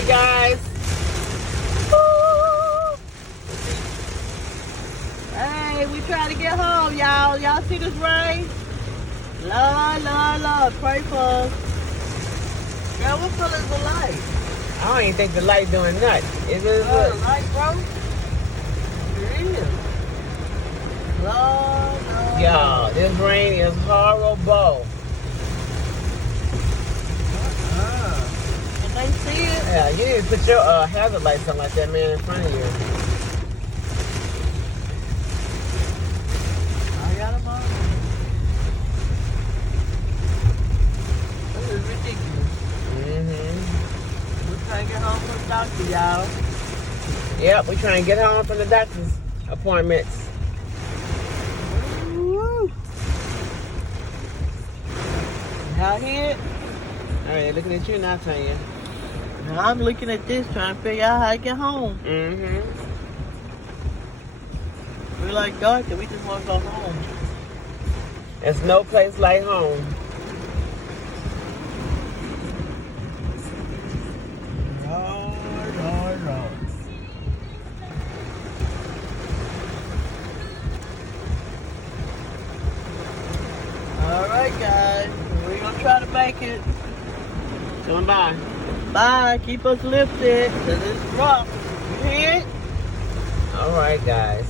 Hey guys. Woo! Hey, we trying to get home, y'all. Y'all see this rain? Lord, Lord, Lord, pray for us. Girl, what color is the light? I don't even think the light doing nothing. Is it? Oh, the light, bro? It is. Lord, Lord. Y'all, this rain is horrible. Can they see it? Yeah, you need to put your hazard lights on like that man in front of you. I got them on. This is ridiculous. Mm-hmm. We're trying to get home from the doctor, y'all. Yep, we're trying to get home from the doctor's appointments. Woo. Y'all hear it? All right, looking at you now, Tanya. Now I'm looking at this, trying to figure out how to get home. Mm-hmm. We're like dark, and we just want to go home. There's no place like home. Lord, Lord, Lord. All right, guys. We're going to try to make it. Come by. Bye. Keep us lifted, because it's rough. You hear it? All right, guys.